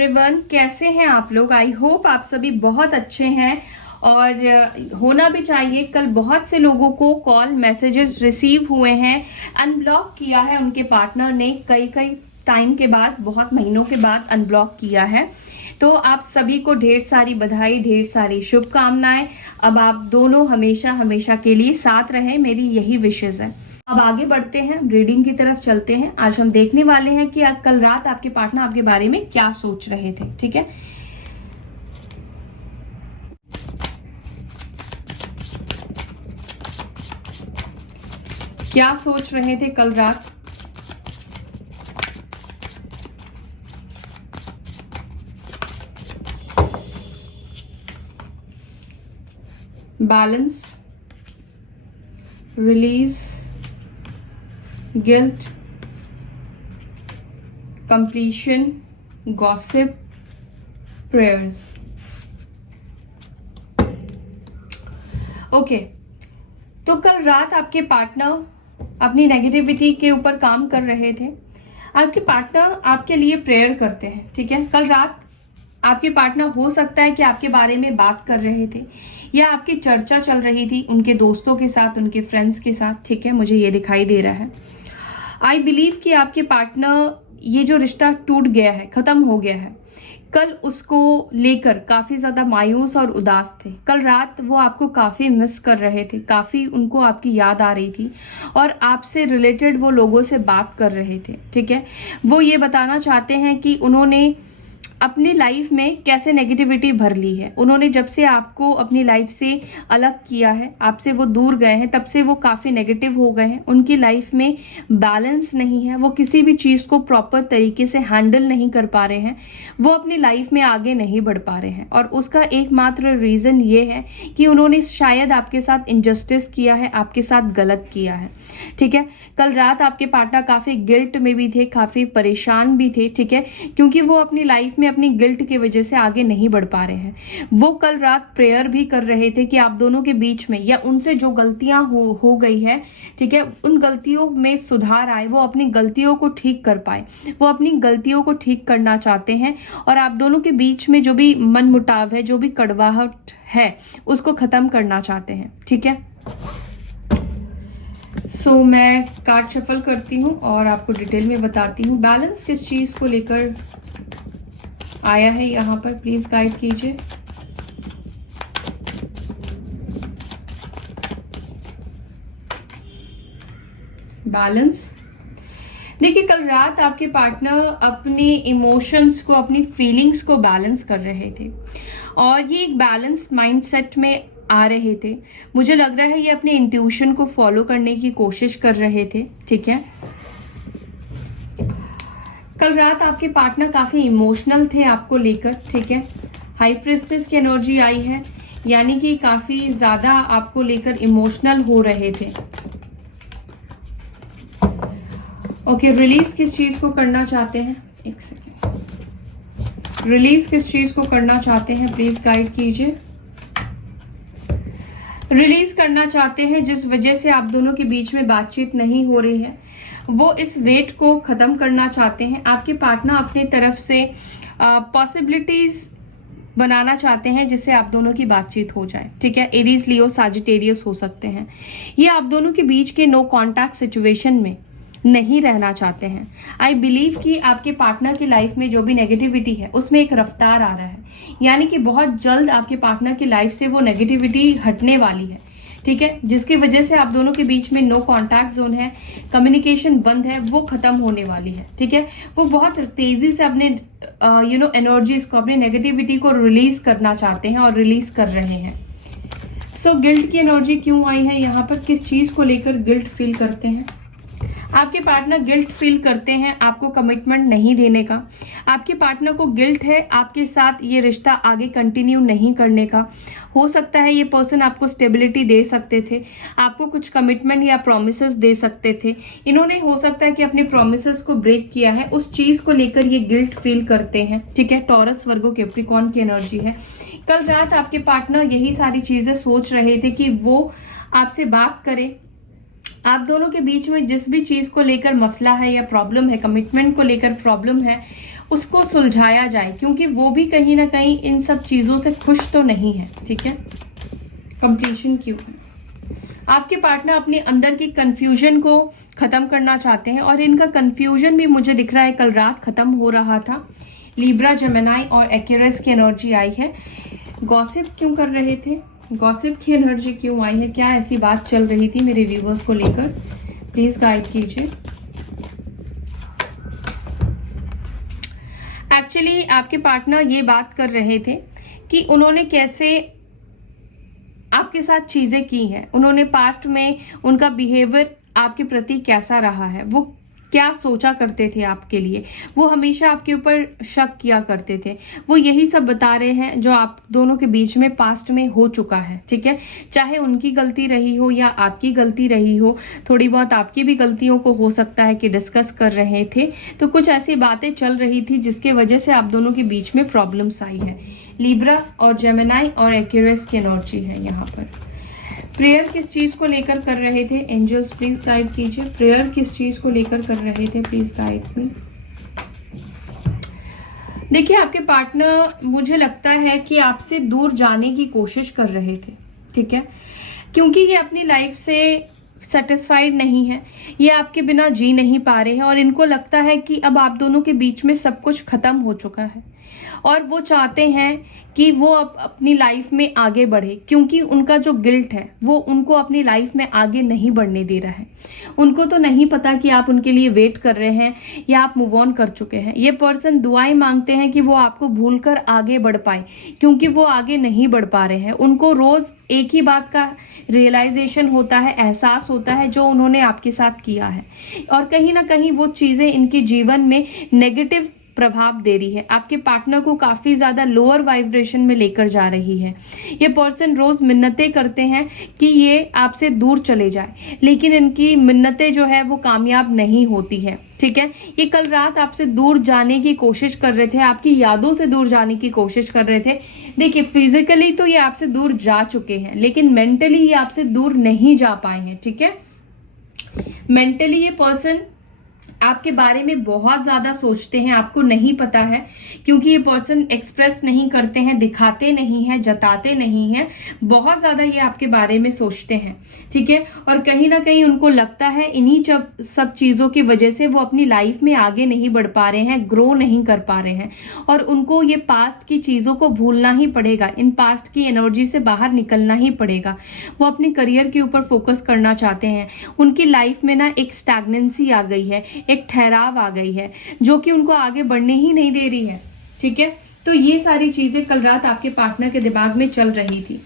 Everyone, कैसे हैं आप लोग। आई होप आप सभी बहुत अच्छे हैं और होना भी चाहिए। कल बहुत से लोगों को कॉल मैसेजेस रिसीव हुए हैं, अनब्लॉक किया है उनके पार्टनर ने, कई टाइम के बाद, बहुत महीनों के बाद अनब्लॉक किया है। तो आप सभी को ढेर सारी बधाई, ढेर सारी शुभकामनाएं। अब आप दोनों हमेशा हमेशा के लिए साथ रहें, मेरी यही विशेष है। अब आगे बढ़ते हैं, रीडिंग की तरफ चलते हैं। आज हम देखने वाले हैं कि कल रात आपके पार्टनर आपके बारे में क्या सोच रहे थे। ठीक है, क्या सोच रहे थे कल रात। Balance, release, guilt, completion, gossip, prayers. Okay, तो कल रात आपके पार्टनर अपनी नेगेटिविटी के ऊपर काम कर रहे थे। आपके पार्टनर आपके लिए प्रेयर करते हैं। ठीक है, कल रात आपके पार्टनर हो सकता है कि आपके बारे में बात कर रहे थे या आपकी चर्चा चल रही थी उनके दोस्तों के साथ, उनके फ्रेंड्स के साथ। ठीक है, मुझे ये दिखाई दे रहा है। आई बिलीव कि आपके पार्टनर, ये जो रिश्ता टूट गया है, खत्म हो गया है, कल उसको लेकर काफी ज्यादा मायूस और उदास थे। कल रात वो आपको काफी मिस कर रहे थे, काफी उनको आपकी याद आ रही थी और आपसे रिलेटेड वो लोगों से बात कर रहे थे। ठीक है, वो ये बताना चाहते हैं कि उन्होंने अपनी लाइफ में कैसे नेगेटिविटी भर ली है। उन्होंने जब से आपको अपनी लाइफ से अलग किया है, आपसे वो दूर गए हैं, तब से वो काफी नेगेटिव हो गए हैं। उनकी लाइफ में बैलेंस नहीं है, वो किसी भी चीज को प्रॉपर तरीके से हैंडल नहीं कर पा रहे हैं, वो अपनी लाइफ में आगे नहीं बढ़ पा रहे हैं। और उसका एकमात्र रीजन ये है कि उन्होंने शायद आपके साथ इनजस्टिस किया है, आपके साथ गलत किया है। ठीक है, कल रात आपके पार्टनर काफी गिल्ट में भी थे, काफी परेशान भी थे। ठीक है, क्योंकि वो अपनी लाइफ में अपनी गिल्ट की वजह से आगे नहीं बढ़ पा रहे हैं। वो कल रात प्रेयर भी कर रहे थे कि आप दोनों के बीच में या उनसे जो गलतियां हो गई है, ठीक है, उन गलतियों में सुधार आए, वो अपनी गलतियों को ठीक कर पाए। वो अपनी गलतियों को ठीक करना चाहते हैं और आप दोनों के बीच में जो भी मनमुटाव है, जो भी कड़वाहट है, उसको खत्म करना चाहते हैं। ठीक है, सो मैं कार्ड शफल करती हूँ और आपको डिटेल में बताती हूँ बैलेंस किस चीज को लेकर आया है यहाँ पर। प्लीज गाइड कीजिए। बैलेंस, देखिए कल रात आपके पार्टनर अपने इमोशंस को, अपनी फीलिंग्स को बैलेंस कर रहे थे और ये एक बैलेंस माइंडसेट में आ रहे थे। मुझे लग रहा है ये अपने इंट्यूशन को फॉलो करने की कोशिश कर रहे थे। ठीक है, कल रात आपके पार्टनर काफी इमोशनल थे आपको लेकर। ठीक है, हाई प्रिस्टेस की एनर्जी आई है, यानी कि काफी ज्यादा आपको लेकर इमोशनल हो रहे थे। ओके, रिलीज किस चीज को करना चाहते हैं, एक सेकेंड, रिलीज किस चीज को करना चाहते हैं, प्लीज गाइड कीजिए। रिलीज करना चाहते हैं जिस वजह से आप दोनों के बीच में बातचीत नहीं हो रही है, वो इस वेट को खत्म करना चाहते हैं। आपके पार्टनर अपनी तरफ से पॉसिबिलिटीज बनाना चाहते हैं जिससे आप दोनों की बातचीत हो जाए। ठीक है, एरीज, लियो, सजिटेरियस हो सकते हैं। ये आप दोनों के बीच के नो कॉन्टैक्ट सिचुएशन में नहीं रहना चाहते हैं। आई बिलीव कि आपके पार्टनर की लाइफ में जो भी नेगेटिविटी है उसमें एक रफ्तार आ रहा है, यानी कि बहुत जल्द आपके पार्टनर की लाइफ से वो नेगेटिविटी हटने वाली है। ठीक है, जिसकी वजह से आप दोनों के बीच में नो कॉन्टैक्ट जोन है, कम्युनिकेशन बंद है, वो खत्म होने वाली है। ठीक है, वो बहुत तेजी से अपने एनर्जीज को, अपने नेगेटिविटी को रिलीज करना चाहते हैं और रिलीज कर रहे हैं। सो गिल्ट की एनर्जी क्यों आई है यहाँ पर, किस चीज को लेकर गिल्ट फील करते हैं आपके पार्टनर। गिल्ट फील करते हैं आपको कमिटमेंट नहीं देने का। आपके पार्टनर को गिल्ट है आपके साथ ये रिश्ता आगे कंटिन्यू नहीं करने का। हो सकता है ये पर्सन आपको स्टेबिलिटी दे सकते थे, आपको कुछ कमिटमेंट या प्रोमिसेस दे सकते थे। इन्होंने हो सकता है कि अपने प्रोमिसेस को ब्रेक किया है, उस चीज को लेकर ये गिल्ट फील करते हैं। ठीक है, टॉरस, वर्गो, कैप्रिकॉर्न की एनर्जी है। कल रात आपके पार्टनर यही सारी चीजें सोच रहे थे कि वो आपसे बात करे, आप दोनों के बीच में जिस भी चीज को लेकर मसला है या प्रॉब्लम है, कमिटमेंट को लेकर प्रॉब्लम है, उसको सुलझाया जाए, क्योंकि वो भी कहीं ना कहीं इन सब चीज़ों से खुश तो नहीं है। ठीक है, कंप्लीशन क्यों है? आपके पार्टनर अपने अंदर की कंफ्यूजन को खत्म करना चाहते हैं, और इनका कंफ्यूजन भी मुझे दिख रहा है कल रात खत्म हो रहा था। लिब्रा, जेमिनी और एक्यूरियस की एनर्जी आई है। गॉसिप क्यों कर रहे थे? गॉसिप की एनर्जी क्यों आई है? क्या ऐसी बात चल रही थी मेरे व्यूवर्स को लेकर? प्लीज गाइड कीजिए। एक्चुअली आपके पार्टनर ये बात कर रहे थे कि उन्होंने कैसे आपके साथ चीजें की हैं, उन्होंने पास्ट में उनका बिहेवियर आपके प्रति कैसा रहा है, वो क्या सोचा करते थे आपके लिए, वो हमेशा आपके ऊपर शक किया करते थे। वो यही सब बता रहे हैं जो आप दोनों के बीच में पास्ट में हो चुका है। ठीक है, चाहे उनकी गलती रही हो या आपकी गलती रही हो, थोड़ी बहुत आपकी भी गलतियों को हो सकता है कि डिस्कस कर रहे थे, तो कुछ ऐसी बातें चल रही थी जिसके वजह से आप दोनों के बीच में प्रॉब्लम्स आई है। लिब्रा और जेमिनी और एक्यूरियस की एनर्जी है यहाँ पर। प्रेयर किस चीज को लेकर कर रहे थे? एंजल्स प्लीज गाइड कीजिए। प्रेयर किस चीज को लेकर कर रहे थे? Please guide me. देखिए, आपके पार्टनर मुझे लगता है कि आपसे दूर जाने की कोशिश कर रहे थे। ठीक है, क्योंकि ये अपनी लाइफ से सेटिस्फाइड नहीं है, ये आपके बिना जी नहीं पा रहे हैं, और इनको लगता है कि अब आप दोनों के बीच में सब कुछ खत्म हो चुका है, और वो चाहते हैं कि वो अब अपनी लाइफ में आगे बढ़े, क्योंकि उनका जो गिल्ट है वो उनको अपनी लाइफ में आगे नहीं बढ़ने दे रहा है। उनको तो नहीं पता कि आप उनके लिए वेट कर रहे हैं या आप मूव ऑन कर चुके हैं। ये पर्सन दुआएं मांगते हैं कि वो आपको भूलकर आगे बढ़ पाए, क्योंकि वो आगे नहीं बढ़ पा रहे हैं। उनको रोज एक ही बात का रियलाइजेशन होता है, एहसास होता है जो उन्होंने आपके साथ किया है, और कहीं ना कहीं वो चीजें इनके जीवन में नेगेटिव प्रभाव दे रही है, आपके पार्टनर को काफी ज्यादा लोअर वाइब्रेशन में लेकर जा रही है। ये पर्सन रोज मिन्नतें करते हैं कि ये आपसे दूर चले जाए, लेकिन इनकी मिन्नतें जो है वो कामयाब नहीं होती है। ठीक है, ये कल रात आपसे दूर जाने की कोशिश कर रहे थे, आपकी यादों से दूर जाने की कोशिश कर रहे थे। देखिए, फिजिकली तो ये आपसे दूर जा चुके हैं, लेकिन मेंटली ये आपसे दूर नहीं जा पाए हैं। ठीक है, मेंटली ये पर्सन आपके बारे में बहुत ज्यादा सोचते हैं, आपको नहीं पता है, क्योंकि ये पर्सन एक्सप्रेस नहीं करते हैं, दिखाते नहीं हैं, जताते नहीं हैं, बहुत ज्यादा ये आपके बारे में सोचते हैं। ठीक है, और कहीं ना कहीं उनको लगता है इन्हीं सब चीजों की वजह से वो अपनी लाइफ में आगे नहीं बढ़ पा रहे हैं, ग्रो नहीं कर पा रहे हैं, और उनको ये पास्ट की चीजों को भूलना ही पड़ेगा, इन पास्ट की एनर्जी से बाहर निकलना ही पड़ेगा। वो अपने करियर के ऊपर फोकस करना चाहते हैं। उनकी लाइफ में ना एक स्टैग्नेंसी आ गई है, एक ठहराव आ गई है, जो कि उनको आगे बढ़ने ही नहीं दे रही है। ठीक है, तो ये सारी चीजें कल रात आपके पार्टनर के दिमाग में चल रही थी।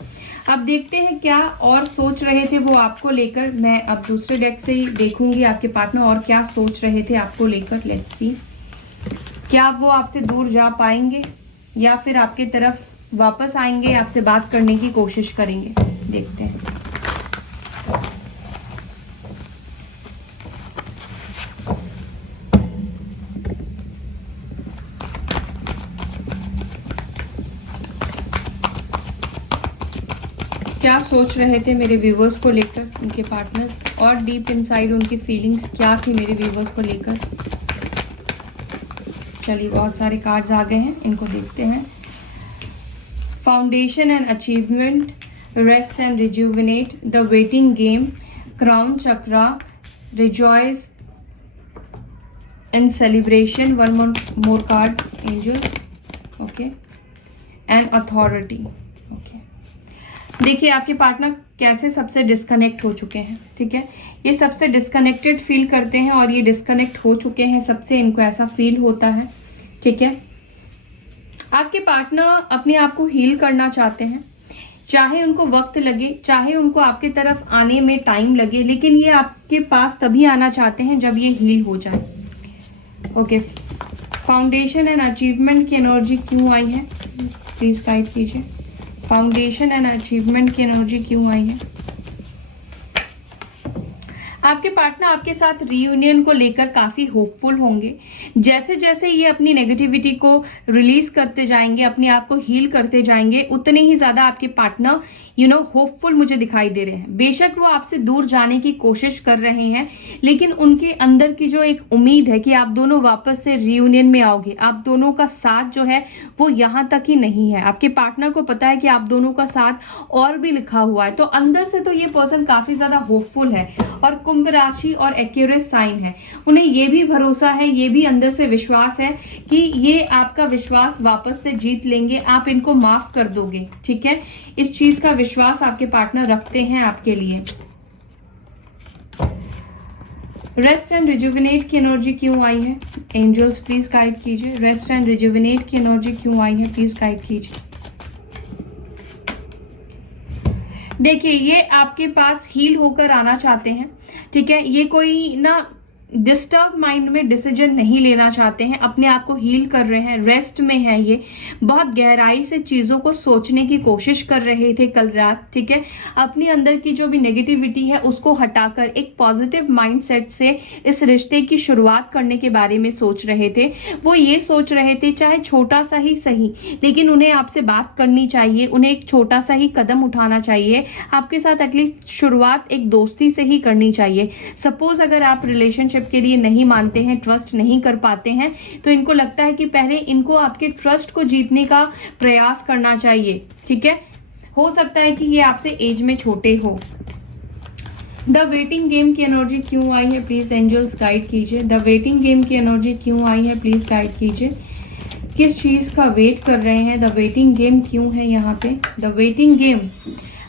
अब देखते हैं क्या और सोच रहे थे वो आपको लेकर। मैं अब दूसरे डेक से ही देखूंगी आपके पार्टनर और क्या सोच रहे थे आपको लेकर। लेट्स सी, क्या वो आपसे दूर जा पाएंगे या फिर आपके तरफ वापस आएंगे, आपसे बात करने की कोशिश करेंगे। देखते हैं। क्या सोच रहे थे मेरे व्यूवर्स को लेकर उनके पार्टनर्स, और डीप इनसाइड उनकी फीलिंग्स क्या थी मेरे व्यूवर्स को लेकर। चलिए, बहुत सारे कार्ड्स आ गए हैं, इनको देखते हैं। Foundation and achievement, rest and rejuvenate, the waiting game, crown chakra, rejoice and celebration, one more card, angels, okay, and authority. Okay, देखिए आपके पार्टनर कैसे सबसे डिस्कनेक्ट हो चुके हैं। ठीक है, ये सबसे डिस्कनेक्टेड फील करते हैं, और ये डिस्कनेक्ट हो चुके हैं सबसे, इनको ऐसा फील होता है। ठीक है, आपके पार्टनर अपने आप को हील करना चाहते हैं, चाहे उनको वक्त लगे, चाहे उनको आपके तरफ आने में टाइम लगे, लेकिन ये आपके पास तभी आना चाहते हैं जब ये हील हो जाए। ओके, फाउंडेशन एंड अचीवमेंट की एनर्जी क्यों आई है? प्लीज गाइड कीजिए। फाउंडेशन एंड अचीवमेंट की एनर्जी क्यों आई है? आपके पार्टनर आपके साथ रीयूनियन को लेकर काफी होपफुल होंगे। जैसे जैसे ये अपनी नेगेटिविटी को रिलीज करते जाएंगे, अपने आप को हील करते जाएंगे, उतने ही ज्यादा आपके पार्टनर होपफुल मुझे दिखाई दे रहे हैं। बेशक वो आपसे दूर जाने की कोशिश कर रहे हैं, लेकिन उनके अंदर की जो एक उम्मीद है कि आप दोनों वापस से रीयूनियन में आओगे, आप दोनों का साथ जो है वो यहां तक ही नहीं है। आपके पार्टनर को पता है कि आप दोनों का साथ और भी लिखा हुआ है, तो अंदर से तो ये पर्सन काफी ज्यादा होपफुल है। और कुंभ राशि और एक्यूरेस साइन है, उन्हें ये भी भरोसा है, ये भी अंदर से विश्वास है कि ये आपका विश्वास वापस से जीत लेंगे, आप इनको माफ कर दोगे। ठीक है, इस चीज का विश्वास आपके पार्टनर रखते हैं आपके लिए। रेस्ट एंड रिजुविनेट की एनर्जी क्यों आई है? एंजल्स प्लीज गाइड कीजिए। रेस्ट एंड रिजुविनेट की एनर्जी क्यों आई है? प्लीज गाइड कीजिए। देखिए, ये आपके पास हील होकर आना चाहते हैं। ठीक है, ये कोई ना डिस्टर्ब माइंड में डिसीजन नहीं लेना चाहते हैं, अपने आप को हील कर रहे हैं, रेस्ट में है, ये बहुत गहराई से चीजों को सोचने की कोशिश कर रहे थे कल रात। ठीक है, अपनी अंदर की जो भी नेगेटिविटी है उसको हटाकर एक पॉजिटिव माइंडसेट से इस रिश्ते की शुरुआत करने के बारे में सोच रहे थे। वो ये सोच रहे थे, चाहे छोटा सा ही सही, लेकिन उन्हें आपसे बात करनी चाहिए, उन्हें एक छोटा सा ही कदम उठाना चाहिए, आपके साथ एटलीस्ट शुरुआत एक दोस्ती से ही करनी चाहिए। सपोज अगर आप रिलेशनशिप के लिए नहीं मानते हैं, ट्रस्ट नहीं कर पाते हैं, तो इनको लगता है कि पहले इनको आपके ट्रस्ट को जीतने का प्रयास करना चाहिए। ठीक है, हो सकता है कि ये आपसे एज में छोटे हो। द वेटिंग गेम की एनर्जी क्यों आई है? प्लीज एंजल्स गाइड कीजिए। द वेटिंग गेम की एनर्जी क्यों आई है? प्लीज गाइड कीजिए। किस चीज का वेट कर रहे हैं? द वेटिंग गेम क्यों है यहाँ पे? द वेटिंग गेम,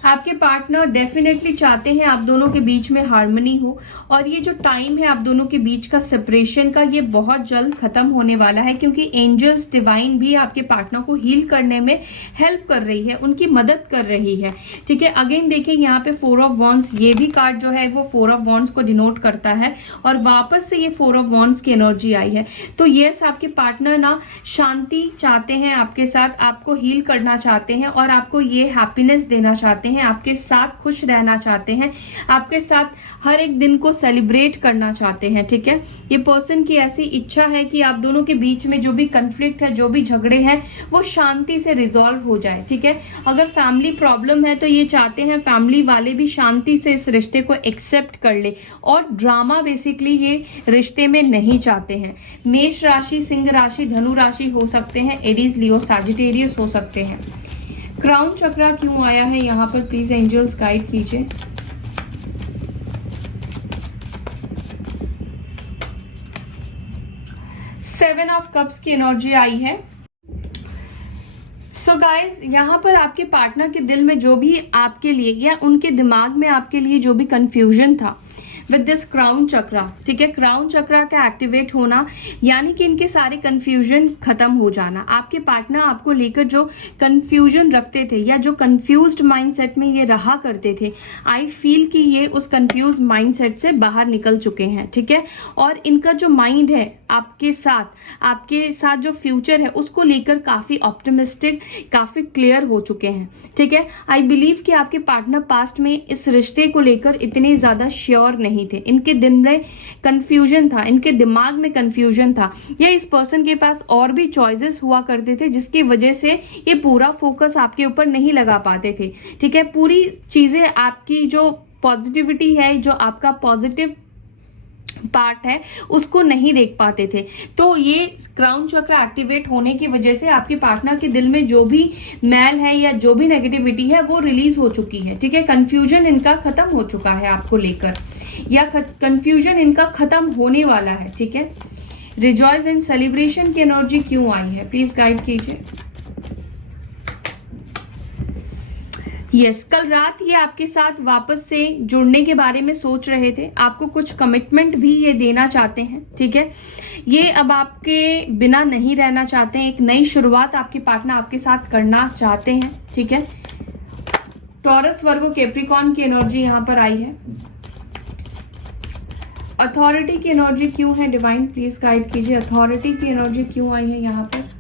आपके पार्टनर डेफिनेटली चाहते हैं आप दोनों के बीच में हार्मनी हो, और ये जो टाइम है आप दोनों के बीच का सेपरेशन का, ये बहुत जल्द खत्म होने वाला है, क्योंकि एंजल्स डिवाइन भी आपके पार्टनर को हील करने में हेल्प कर रही है, उनकी मदद कर रही है। ठीक है, अगेन देखिए यहाँ पे 4 ऑफ वॉन्ड्स, ये भी कार्ड जो है वो 4 ऑफ वॉन्ड्स को डिनोट करता है, और वापस से ये 4 ऑफ वॉन्ड्स की एनर्जी आई है। तो यस, आपके पार्टनर ना शांति चाहते हैं आपके साथ, आपको हील करना चाहते हैं, और आपको ये हैप्पीनेस देना चाहते हैं, आपके साथ खुश रहना चाहते हैं, आपके साथ हर एक दिन को सेलिब्रेट करना चाहते हैं। ठीक है, ये पर्सन की ऐसी इच्छा है कि आप दोनों के बीच में जो भी कन्फ्लिक्ट है, जो भी झगड़े हैं, वो शांति से रिजॉल्व हो जाए। ठीक है, अगर फैमिली प्रॉब्लम है तो ये चाहते हैं फैमिली वाले भी शांति से इस रिश्ते को एक्सेप्ट कर ले, और ड्रामा बेसिकली ये रिश्ते में नहीं चाहते हैं। मेष राशि, सिंह राशि, धनु राशि हो सकते हैं, एरीज, लियो, सैजिटेरियस हो सकते हैं। क्राउन चक्रा क्यों आया है यहाँ पर? प्लीज एंजल्स गाइड कीजिए। सेवन ऑफ कप्स की एनर्जी आई है। सो गाइज, यहाँ पर आपके पार्टनर के दिल में जो भी आपके लिए या उनके दिमाग में आपके लिए जो भी कंफ्यूजन था विद दिस क्राउन चक्रा, ठीक है, क्राउन चक्रा का एक्टिवेट होना, यानी कि इनके सारे कंफ्यूजन खत्म हो जाना। आपके पार्टनर आपको लेकर जो कंफ्यूजन रखते थे या जो कंफ्यूज्ड माइंडसेट में ये रहा करते थे, आई फील कि ये उस कंफ्यूज माइंडसेट से बाहर निकल चुके हैं। ठीक है, और इनका जो माइंड है आपके साथ जो फ्यूचर है उसको लेकर काफी ऑप्टिमिस्टिक, काफी क्लियर हो चुके हैं। ठीक है, आई बिलीव कि आपके पार्टनर पास्ट में इस रिश्ते को लेकर इतने ज्यादा श्योर नहीं थे, इनके दिन में कंफ्यूजन था, इनके दिमाग में कंफ्यूजन था, या इस पर्सन के पास और भी चॉइसेस हुआ करते थे जिसकी वजह से ये पूरा फोकस आपके ऊपर नहीं लगा पाते थे। ठीक है, पूरी चीजें आपकी जो पॉजिटिविटी है, जो आपका पॉजिटिव पार्ट है, उसको नहीं देख पाते थे। तो ये क्राउन चक्र एक्टिवेट होने की वजह से आपके पार्टनर के दिल में जो भी मैल है या जो भी नेगेटिविटी है वो रिलीज हो चुकी है। ठीक है, कंफ्यूजन इनका खत्म हो चुका है आपको लेकर, या कंफ्यूजन इनका खत्म होने वाला है। ठीक है, रिजॉइस एंड सेलिब्रेशन की एनर्जी क्यों आई है? प्लीज गाइड कीजिए। यस, कल रात ये आपके साथ वापस से जुड़ने के बारे में सोच रहे थे, आपको कुछ कमिटमेंट भी ये देना चाहते हैं। ठीक है, ये अब आपके बिना नहीं रहना चाहते हैं, एक नई शुरुआत आपके पार्टनर आपके साथ करना चाहते हैं। ठीक है, टॉरस, वर्गो, कैप्रिकॉर्न की एनर्जी यहाँ पर आई है। अथॉरिटी की एनर्जी क्यों है? डिवाइन प्लीज गाइड कीजिए, अथॉरिटी की एनर्जी क्यों आई है यहाँ पर?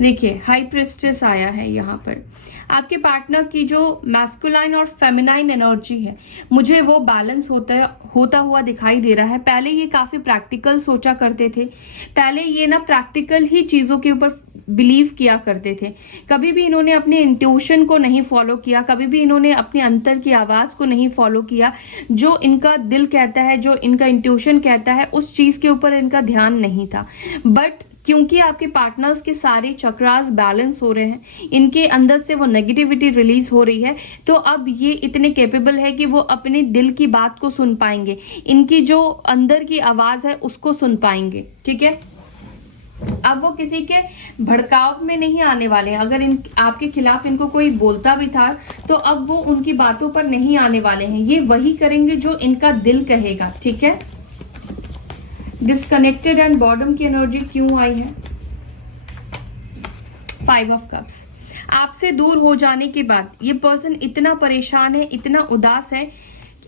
देखिए हाई प्रिस्टेस आया है यहाँ पर। आपके पार्टनर की जो मैस्कुलाइन और फेमिनाइन एनर्जी है, मुझे वो बैलेंस होता हुआ दिखाई दे रहा है। पहले ये काफी प्रैक्टिकल सोचा करते थे, पहले ये ना प्रैक्टिकल ही चीजों के ऊपर बिलीव किया करते थे। कभी भी इन्होंने अपने इंट्यूशन को नहीं फॉलो किया, कभी भी इन्होंने अपने अंतर की आवाज को नहीं फॉलो किया। जो इनका दिल कहता है, जो इनका इंट्यूशन कहता है, उस चीज के ऊपर इनका ध्यान नहीं था। बट क्योंकि आपके पार्टनर्स के सारे चक्रास बैलेंस हो रहे हैं, इनके अंदर से वो नेगेटिविटी रिलीज हो रही है, तो अब ये इतने कैपेबल है कि वो अपने दिल की बात को सुन पाएंगे, इनकी जो अंदर की आवाज है उसको सुन पाएंगे। ठीक है, अब वो किसी के भड़काव में नहीं आने वाले हैं। अगर आपके खिलाफ इनको कोई बोलता भी था तो अब वो उनकी बातों पर नहीं आने वाले हैं। ये वही करेंगे जो इनका दिल कहेगा। ठीक है, डिस्कनेक्टेड एंड बॉर्डम की एनर्जी क्यों आई है? 5 ऑफ कप्स। आपसे दूर हो जाने के बाद ये पर्सन इतना परेशान है, इतना उदास है,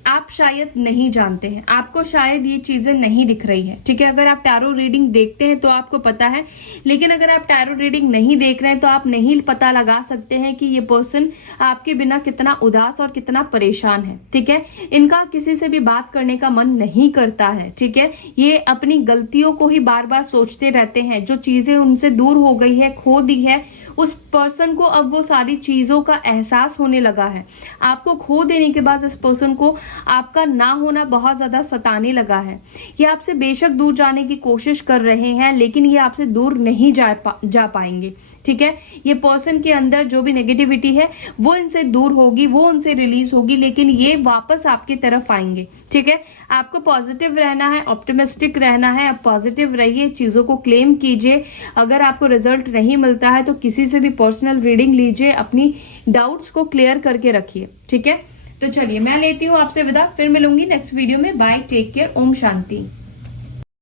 आप शायद नहीं जानते हैं, आपको शायद ये चीजें नहीं दिख रही है। ठीक है, अगर आप टैरो रीडिंग देखते हैं तो आपको पता है, लेकिन अगर आप टैरो रीडिंग नहीं देख रहे हैं तो आप नहीं पता लगा सकते हैं कि ये पर्सन आपके बिना कितना उदास और कितना परेशान है। ठीक है, इनका किसी से भी बात करने का मन नहीं करता है। ठीक है, ये अपनी गलतियों को ही बार बार सोचते रहते हैं, जो चीजें उनसे दूर हो गई है, खो दी है, उस पर्सन को अब वो सारी चीजों का एहसास होने लगा है। आपको खो देने के बाद इस पर्सन को आपका ना होना बहुत ज्यादा सताने लगा है। ये आपसे बेशक दूर जाने की कोशिश कर रहे हैं, लेकिन ये आपसे दूर नहीं जा पाएंगे। ठीक है, ये पर्सन के अंदर जो भी नेगेटिविटी है वो इनसे दूर होगी, वो उनसे रिलीज होगी, लेकिन ये वापस आपकी तरफ आएंगे। ठीक है, आपको पॉजिटिव रहना है, ऑप्टिमिस्टिक रहना है। आप पॉजिटिव रहिए, चीजों को क्लेम कीजिए। अगर आपको रिजल्ट नहीं मिलता है तो किसी से भी पर्सनल रीडिंग लीजिए, अपनी डाउट्स को क्लियर करके रखिए। ठीक है, तो चलिए मैं लेती हूँ आपसे विदा, फिर मिलूंगी नेक्स्ट वीडियो में। Bye, take care, Om Shanti.